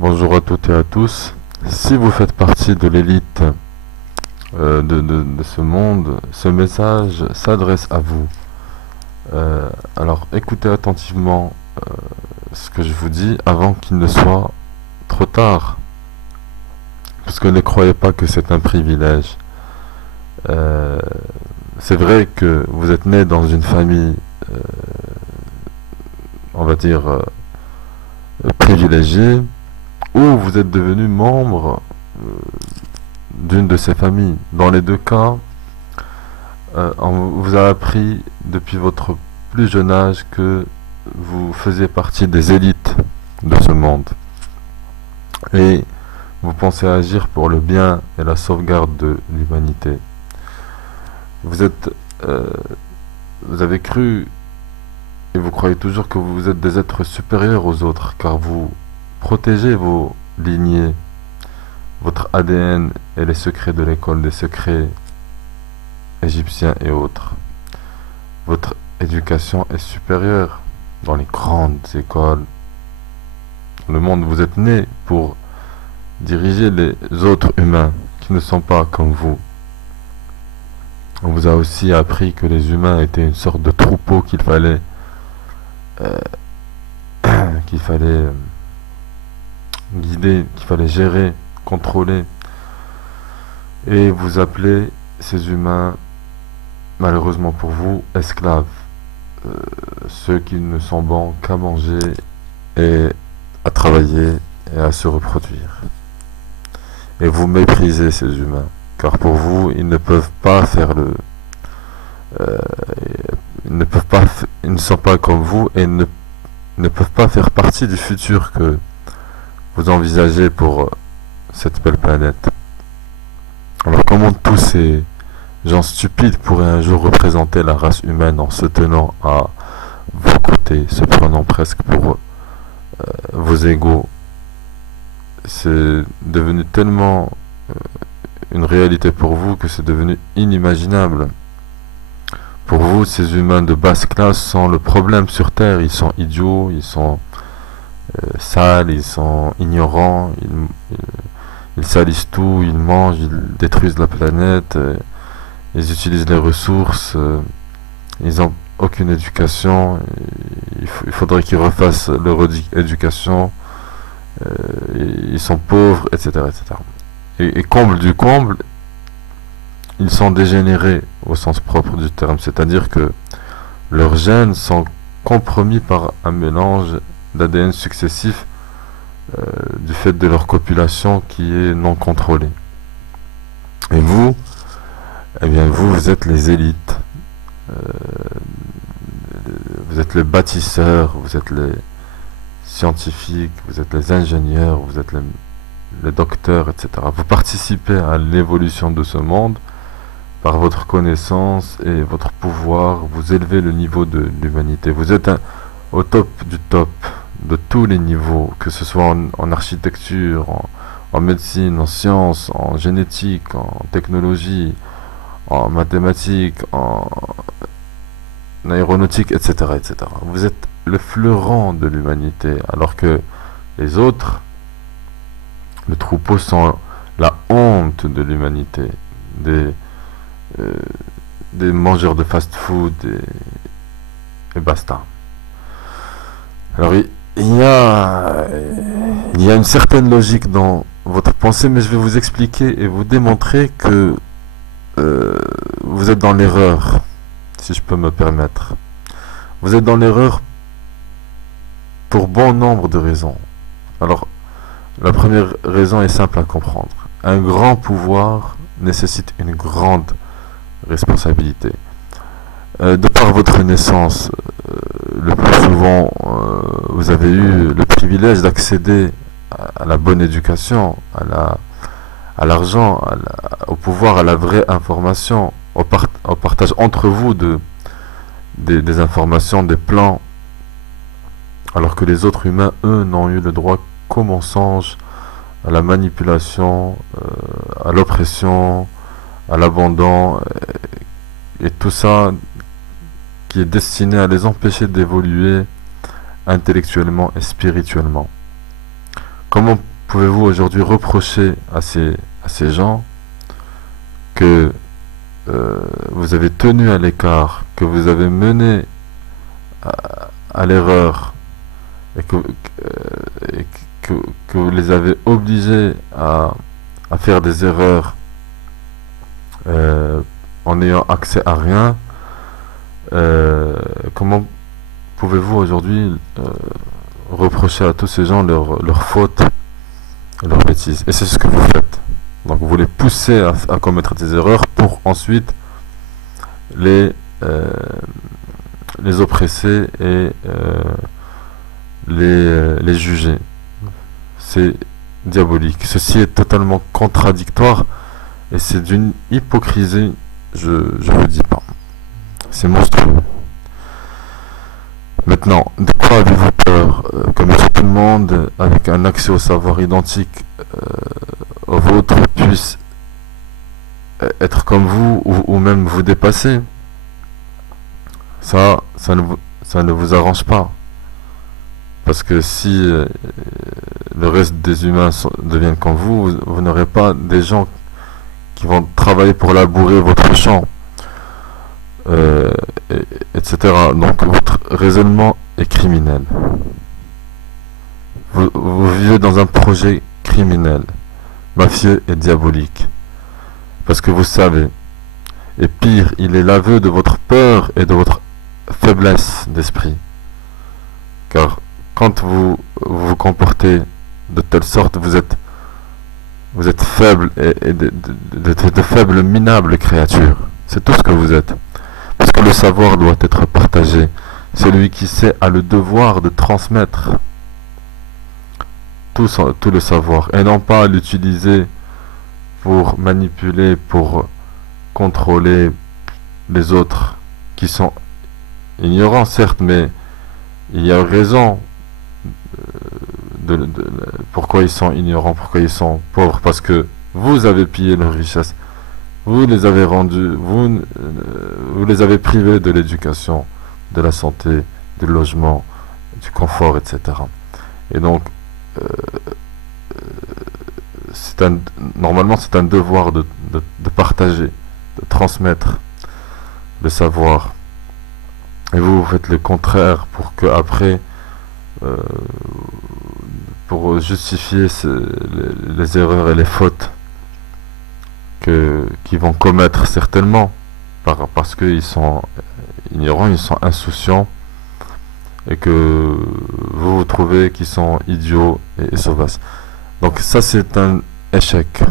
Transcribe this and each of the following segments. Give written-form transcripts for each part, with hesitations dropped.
Bonjour à toutes et à tous. Si vous faites partie de l'élite de ce monde, ce message s'adresse à vous. Alors écoutez attentivement ce que je vous dis avant qu'il ne soit trop tard. Parce que ne croyez pas que c'est un privilège. Euh, c'est vrai que vous êtes né dans une famille, euh, on va dire, privilégiée, ou vous êtes devenu membre d'une de ces familles. Dans les deux cas, on vous a appris depuis votre plus jeune âge que vous faisiez partie des élites de ce monde. Et vous pensez agir pour le bien et la sauvegarde de l'humanité. Vous êtes, euh, vous avez cru et vous croyez toujours que vous êtes des êtres supérieurs aux autres, car vous protégez vos lignées, votre ADN et les secrets de l'école des secrets égyptiens et autres. Votre éducation est supérieure dans les grandes écoles. Dans le monde, vous êtes né pour diriger les autres humains qui ne sont pas comme vous. On vous a aussi appris que les humains étaient une sorte de troupeau euh, qu'il fallait guider, qu'il fallait gérer, contrôler. Et vous appelez ces humains, malheureusement pour vous, esclaves. Ceux qui ne sont bons qu'à manger et à travailler et à se reproduire. Et vous méprisez ces humains, car pour vous, ils ne peuvent pas faire euh, ils ne sont pas comme vous et ne peuvent pas faire partie du futur que vous envisagez pour cette belle planète. Alors comment tous ces gens stupides pourraient un jour représenter la race humaine en se tenant à vos côtés, se prenant presque pour vos égaux? C'est devenu tellement une réalité pour vous que c'est devenu inimaginable. Pour vous, ces humains de basse classe sont le problème sur Terre. Ils sont idiots, ils sont sales, ils sont ignorants, ils salissent tout, ils mangent, ils détruisent la planète, ils utilisent les ressources, ils n'ont aucune éducation. Il faudrait qu'ils refassent leur éducation. Ils sont pauvres, etc., etc. Et comble du comble, ils sont dégénérés au sens propre du terme, c'est-à-dire que leurs gènes sont compromis par un mélange d'ADN successifs du fait de leur copulation qui est non contrôlée. Et vous, eh bien vous êtes les élites, euh, vous êtes les bâtisseurs, vous êtes les scientifiques, vous êtes les ingénieurs, vous êtes les docteurs, etc. Vous participez à l'évolution de ce monde par votre connaissance et votre pouvoir. Vous élevez le niveau de l'humanité. Vous êtes au top du top de tous les niveaux, que ce soit en architecture, en médecine, en sciences, en génétique, en technologie, en mathématiques, en aéronautique, etc., etc. Vous êtes le fleuron de l'humanité, alors que les autres, le troupeau, sont la honte de l'humanité, des, euh, des mangeurs de fast-food et basta. Alors il y a une certaine logique dans votre pensée, mais je vais vous expliquer et vous démontrer que vous êtes dans l'erreur, si je peux me permettre. Vous êtes dans l'erreur pour bon nombre de raisons. Alors, la première raison est simple à comprendre. Un grand pouvoir nécessite une grande responsabilité. De par votre naissance, le plus souvent, vous avez eu le privilège d'accéder à la bonne éducation, à l'argent, au pouvoir, à la vraie information, au partage entre vous des informations, des plans, alors que les autres humains, eux, n'ont eu le droit qu'au mensonge, à la manipulation, à l'oppression, à l'abandon, et tout ça qui est destiné à les empêcher d'évoluer intellectuellement et spirituellement. Comment pouvez-vous aujourd'hui reprocher à ces gens que vous avez tenu à l'écart, que vous avez mené à l'erreur et et que vous les avez obligés à faire des erreurs en n'ayant accès à rien? Comment pouvez-vous aujourd'hui reprocher à tous ces gens leurs fautes et leurs bêtises? Et c'est ce que vous faites. Donc vous les poussez à commettre des erreurs pour ensuite les oppresser et les juger. C'est diabolique. Ceci est totalement contradictoire et c'est d'une hypocrisie, je vous dis pas. C'est monstrueux. Maintenant, de quoi avez-vous peur? Que monsieur tout le monde, avec un accès au savoir identique au vôtre, puisse être comme vous ou même vous dépasser? Ça ne vous arrange pas. Parce que si le reste des humains deviennent comme vous n'aurez pas des gens qui vont travailler pour labourer votre champ, etc. Donc votre raisonnement est criminel. Vous vivez dans un projet criminel, mafieux et diabolique. Parce que vous savez, et pire, il est l'aveu de votre peur et de votre faiblesse d'esprit. Car quand vous vous comportez de telle sorte, vous êtes faible et de faibles, minables créatures. C'est tout ce que vous êtes. Parce que le savoir doit être partagé. Celui qui sait a le devoir de transmettre tout le savoir et non pas l'utiliser pour manipuler, pour contrôler les autres qui sont ignorants certes, mais il y a raison pourquoi ils sont ignorants, pourquoi ils sont pauvres, parce que vous avez pillé leurs richesses, vous les avez rendus, vous les avez privés de l'éducation, de la santé, du logement, du confort, etc. Et donc normalement c'est un devoir de partager, de transmettre le savoir. Et vous faites le contraire pour que après, pour justifier les erreurs et les fautes qu'ils vont commettre certainement, parce qu'ils sont ignorants, ils sont insouciants, et que vous trouvez qu'ils sont idiots et sauvages. Donc ça c'est un échec.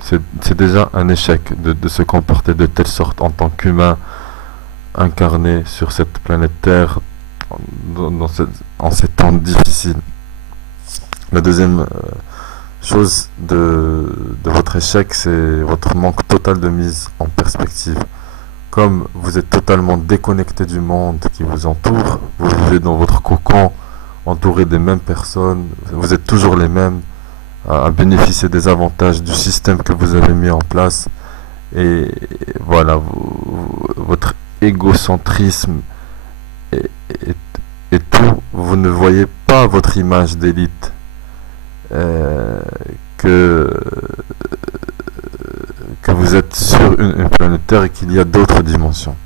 C'est déjà un échec de se comporter de telle sorte en tant qu'humain incarné sur cette planète Terre en ces temps difficiles. La deuxième chose de votre échec, c'est votre manque total de mise en perspective. Comme vous êtes totalement déconnecté du monde qui vous entoure, vous vivez dans votre cocon, entouré des mêmes personnes, vous êtes toujours les mêmes, à bénéficier des avantages du système que vous avez mis en place. Et voilà, votre égocentrisme et tout, vous ne voyez pas votre image d'élite, que vous êtes sur une planète Terre et qu'il y a d'autres dimensions.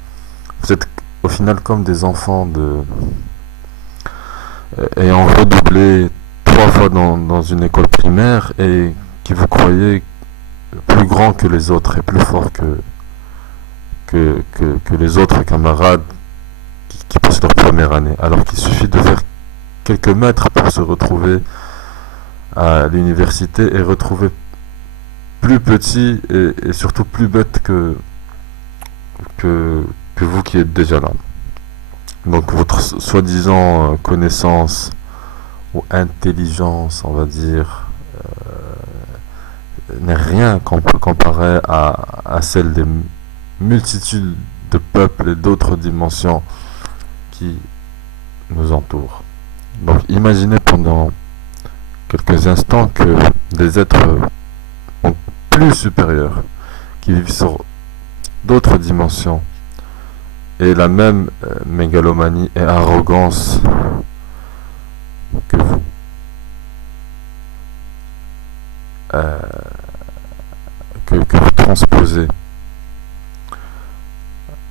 Vous êtes au final comme des enfants ayant redoublé 3 fois dans une école primaire et qui vous croyez plus grand que les autres et plus fort que les autres camarades qui passent leur première année, alors qu'il suffit de faire quelques mètres pour se retrouver à l'université et retrouver plus petit et surtout plus bête que vous qui êtes déjà là. Donc votre soi-disant connaissance ou intelligence, on va dire, n'est rien comparé à celle des multitudes de peuples et d'autres dimensions qui nous entourent. Donc imaginez pendant quelques instants que des êtres plus supérieurs qui vivent sur d'autres dimensions et la même mégalomanie et arrogance que vous. euh, que vous transposez.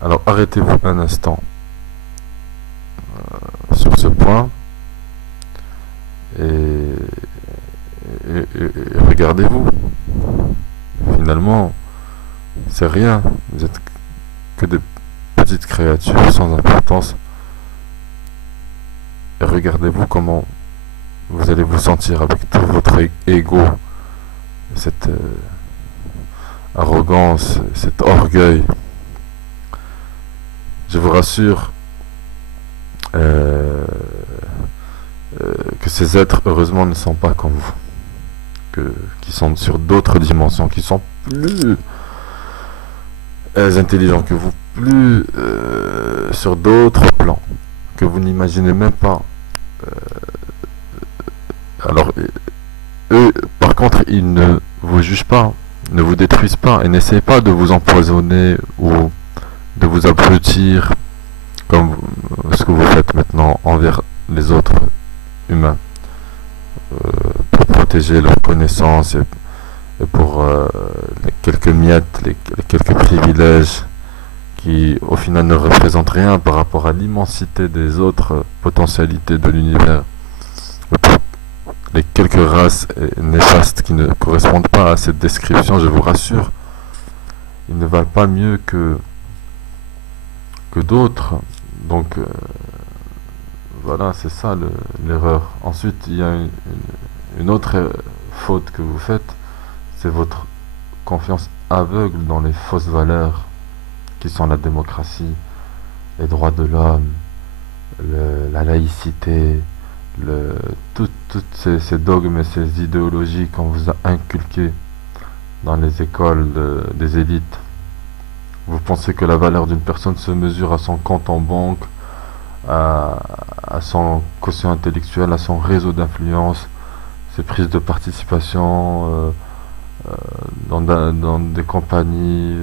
Alors arrêtez-vous un instant sur ce point et, et regardez-vous. Finalement, c'est rien. Vous êtes que des petites créatures sans importance. Et regardez-vous comment vous allez vous sentir avec tout votre ego, cette arrogance, cet orgueil. Je vous rassure euh, que ces êtres, heureusement, ne sont pas comme vous, qui sont sur d'autres dimensions, qui sont plus intelligents que vous, plus sur d'autres plans, que vous n'imaginez même pas. Alors, eux, par contre, ils ne vous jugent pas, ne vous détruisent pas, et n'essayent pas de vous empoisonner ou de vous abrutir comme ce que vous faites maintenant envers les autres humains, pour protéger leurs connaissances et pour les quelques miettes, les quelques privilèges qui au final ne représentent rien par rapport à l'immensité des autres potentialités de l'univers. Les quelques races néfastes qui ne correspondent pas à cette description, je vous rassure, ils ne valent pas mieux que d'autres. Donc voilà, c'est ça l'erreur. Ensuite, il y a une autre faute que vous faites, c'est votre confiance aveugle dans les fausses valeurs qui sont la démocratie, les droits de l'homme, la laïcité, toutes ces dogmes et ces idéologies qu'on vous a inculquées dans les écoles des élites. Vous pensez que la valeur d'une personne se mesure à son compte en banque, à son quotient intellectuel, à son réseau d'influence, ses prises de participation dans des compagnies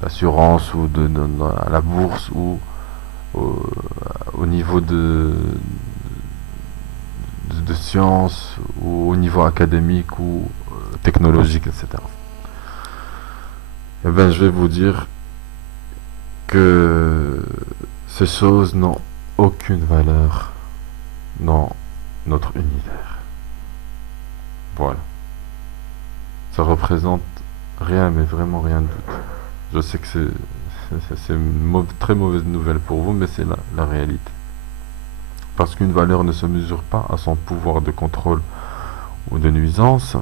d'assurance ou à la bourse ou au niveau de sciences ou au niveau académique ou technologique, etc. Eh bien, je vais vous dire que ces choses n'ont aucune valeur dans notre univers. Voilà. Ça représente rien, mais vraiment rien du tout. Je sais que c'est une très mauvaise nouvelle pour vous, mais c'est la réalité. Parce qu'une valeur ne se mesure pas à son pouvoir de contrôle ou de nuisance.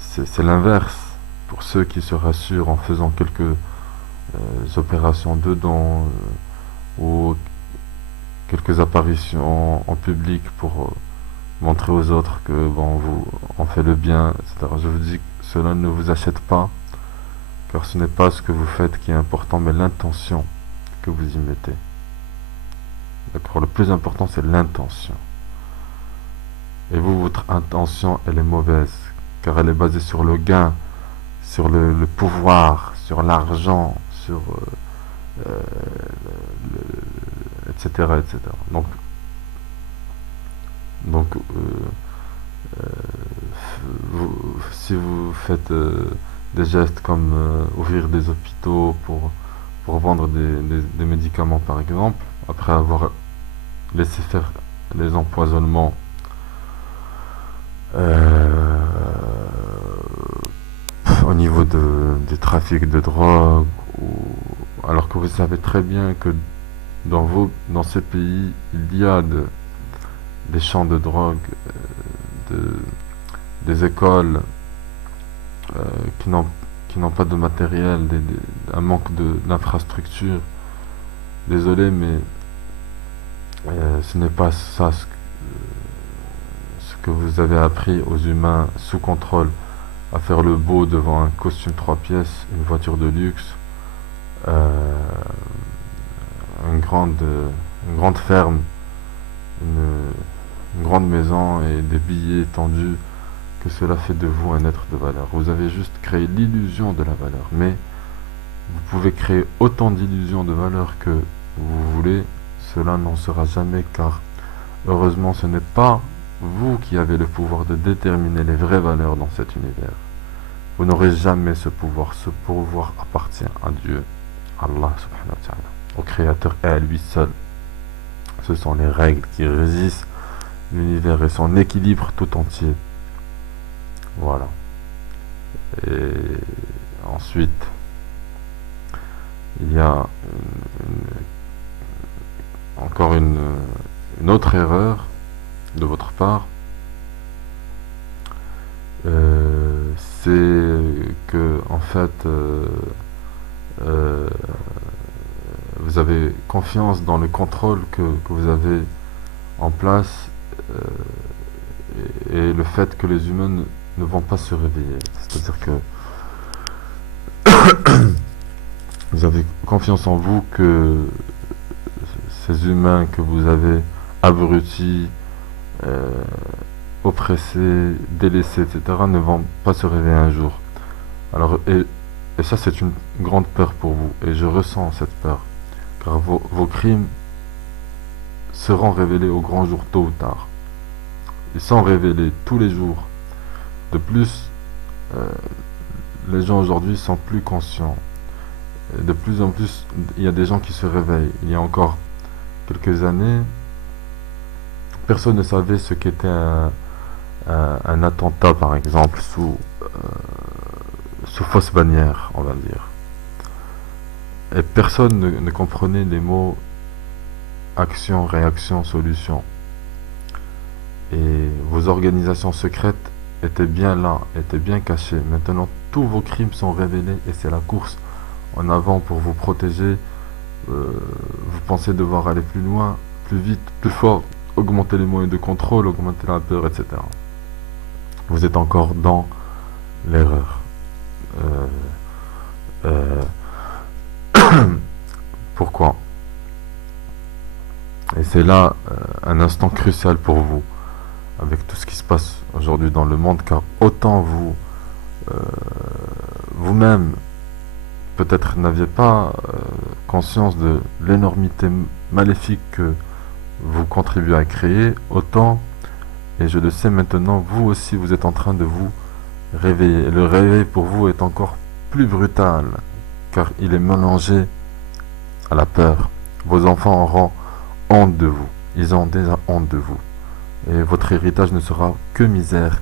C'est l'inverse. Pour ceux qui se rassurent en faisant quelques opérations de dons ou quelques apparitions en public pour montrer aux autres que bon, on fait le bien, etc. Je vous dis que cela ne vous achète pas, car ce n'est pas ce que vous faites qui est important, mais l'intention que vous y mettez. D'accord, le plus important c'est l'intention. Et vous, votre intention, elle est mauvaise, car elle est basée sur le gain, sur le pouvoir, sur l'argent, sur etc., etc. Donc si vous faites des gestes comme ouvrir des hôpitaux pour vendre des médicaments par exemple, après avoir laissé faire les empoisonnements au niveau du trafic de drogue, alors que vous savez très bien que dans ces pays il y a des champs de drogue, des écoles qui n'ont pas de matériel, un manque d'infrastructures. Désolé, mais ce n'est pas ça ce que vous avez appris aux humains sous contrôle, à faire le beau devant un costume 3 pièces, une voiture de luxe, une grande ferme, une grande maison et des billets étendus, que cela fait de vous un être de valeur. Vous avez juste créé l'illusion de la valeur, mais vous pouvez créer autant d'illusions de valeur que vous voulez, cela n'en sera jamais, car heureusement ce n'est pas vous qui avez le pouvoir de déterminer les vraies valeurs dans cet univers. Vous n'aurez jamais ce pouvoir. Ce pouvoir appartient à Dieu, Allah subhanahu wa ta'ala, au Créateur et à lui seul. Ce sont les règles qui régissent l'univers et son équilibre tout entier. Voilà. Et ensuite, il y a encore une autre erreur de votre part. C'est que en fait vous avez confiance dans le contrôle que vous avez en place, et le fait que les humains ne vont pas se réveiller. C'est-à-dire que vous avez confiance en vous que ces humains que vous avez abrutis, oppressés, délaissés, etc., ne vont pas se réveiller un jour. Alors, et ça, c'est une grande peur pour vous, et je ressens cette peur, car vos crimes seront révélés au grand jour tôt ou tard. Ils sont révélés tous les jours. De plus, les gens aujourd'hui sont plus conscients. Et de plus en plus, il y a des gens qui se réveillent. Il y a encore quelques années, personne ne savait ce qu'était un attentat, par exemple, sous fausse bannière, on va dire. Et personne ne comprenait les mots action, réaction, solution. Et vos organisations secrètes étaient bien là, étaient bien cachées. Maintenant, tous vos crimes sont révélés et c'est la course en avant pour vous protéger. Vous pensez devoir aller plus loin, plus vite, plus fort, augmenter les moyens de contrôle, augmenter la peur, etc. Vous êtes encore dans l'erreur. Pourquoi? Et c'est là un instant crucial pour vous, avec tout ce qui se passe aujourd'hui dans le monde, car autant vous-même, peut-être n'aviez pas conscience de l'énormité maléfique que vous contribuez à créer, autant, et je le sais maintenant, vous aussi vous êtes en train de vous réveiller. Et le réveil pour vous est encore plus brutal, car il est mélangé à la peur. Vos enfants auront honte de vous, ils ont déjà honte de vous. Et votre héritage ne sera que misère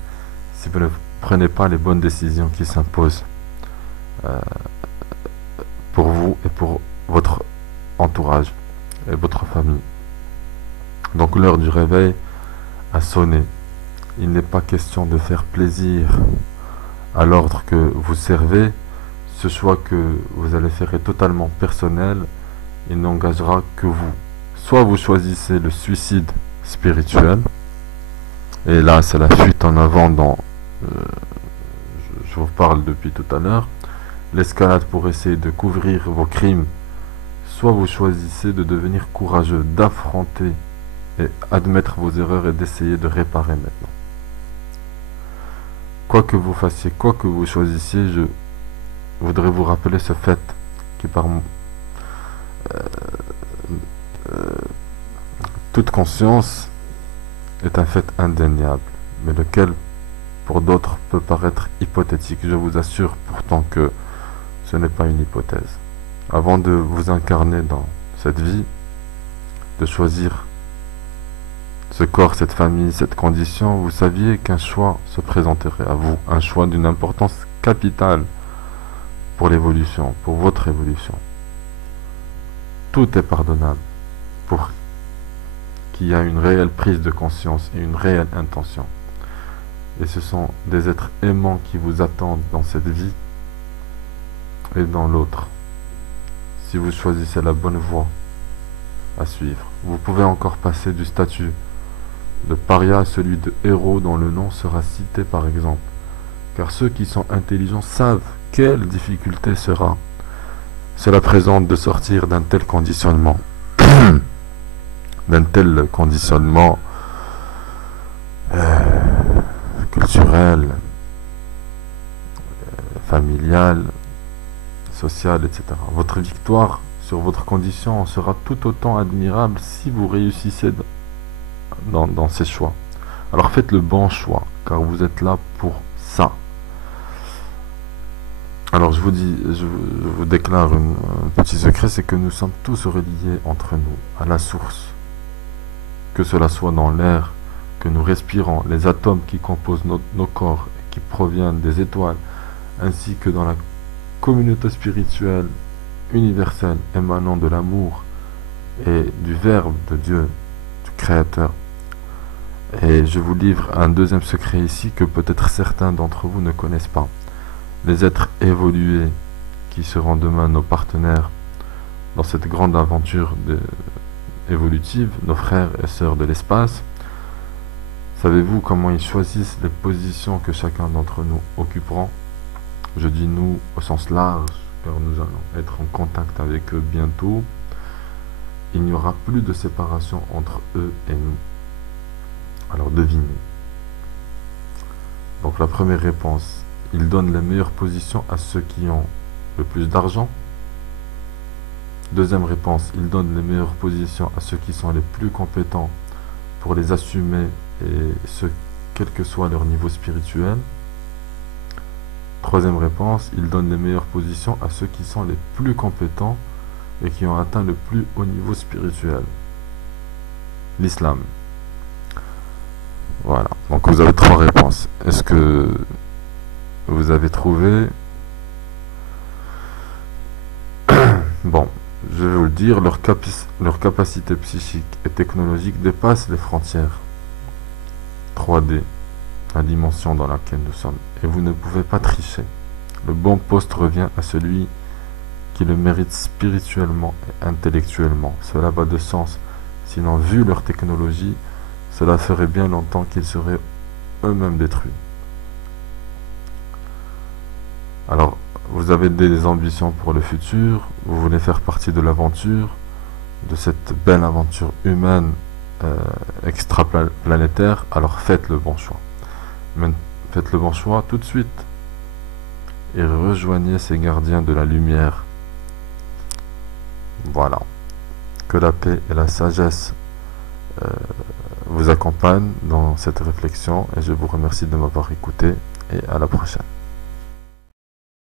si vous ne prenez pas les bonnes décisions qui s'imposent pour vous et pour votre entourage et votre famille. Donc l'heure du réveil a sonné. Il n'est pas question de faire plaisir à l'ordre que vous servez. Ce choix que vous allez faire est totalement personnel. Il n'engagera que vous. Soit vous choisissez le suicide spirituel, et là c'est la fuite en avant dont je vous parle depuis tout à l'heure, l'escalade pour essayer de couvrir vos crimes, soit vous choisissez de devenir courageux, d'affronter et admettre vos erreurs et d'essayer de réparer maintenant. Quoi que vous fassiez, quoi que vous choisissiez, je voudrais vous rappeler ce fait qui par toute conscience est un fait indéniable, mais lequel pour d'autres peut paraître hypothétique. Je vous assure pourtant que ce n'est pas une hypothèse. Avant de vous incarner dans cette vie, de choisir ce corps, cette famille, cette condition, vous saviez qu'un choix se présenterait à vous, un choix d'une importance capitale pour l'évolution, pour votre évolution. Tout est pardonnable pour qu'il y ait une réelle prise de conscience et une réelle intention. Et ce sont des êtres aimants qui vous attendent dans cette vie et dans l'autre. Si vous choisissez la bonne voie à suivre, vous pouvez encore passer du statut de paria à celui de héros dont le nom sera cité par exemple. Car ceux qui sont intelligents savent quelle difficulté cela présente de sortir d'un tel conditionnement. D'un tel conditionnement culturel, familial, social, etc. Votre victoire sur votre condition sera tout autant admirable si vous réussissez dans ces choix. Alors faites le bon choix, car vous êtes là pour ça. Alors je vous déclare un petit secret, c'est que nous sommes tous reliés entre nous, à la source. Que cela soit dans l'air que nous respirons, les atomes qui composent nos corps et qui proviennent des étoiles, ainsi que dans la communauté spirituelle universelle émanant de l'amour et du Verbe de Dieu, du Créateur. Et je vous livre un deuxième secret ici que peut-être certains d'entre vous ne connaissent pas. Les êtres évolués qui seront demain nos partenaires dans cette grande aventure évolutive, nos frères et sœurs de l'espace, savez-vous comment ils choisissent les positions que chacun d'entre nous occuperont? Je dis nous au sens large, car nous allons être en contact avec eux bientôt. Il n'y aura plus de séparation entre eux et nous. Alors devinez. Donc la première réponse, ils donnent les meilleures positions à ceux qui ont le plus d'argent. Deuxième réponse, ils donnent les meilleures positions à ceux qui sont les plus compétents pour les assumer, et ce, quel que soit leur niveau spirituel. Troisième réponse, ils donnent les meilleures positions à ceux qui sont les plus compétents et qui ont atteint le plus haut niveau spirituel. L'islam. Voilà, donc vous avez trois réponses. Est-ce que vous avez trouvé? Bon, je vais vous le dire, leur capacité psychique et technologique dépasse les frontières 3D, la dimension dans laquelle nous sommes. Et vous ne pouvez pas tricher. Le bon poste revient à celui qui le mérite spirituellement et intellectuellement. Cela va de sens. Sinon, vu leur technologie, cela ferait bien longtemps qu'ils seraient eux-mêmes détruits. Alors, vous avez des ambitions pour le futur, vous voulez faire partie de l'aventure, de cette belle aventure humaine extraplanétaire, alors faites le bon choix. Faites le bon choix tout de suite et rejoignez ces gardiens de la lumière. Voilà. Que la paix et la sagesse vous accompagnent dans cette réflexion, et je vous remercie de m'avoir écouté, et à la prochaine.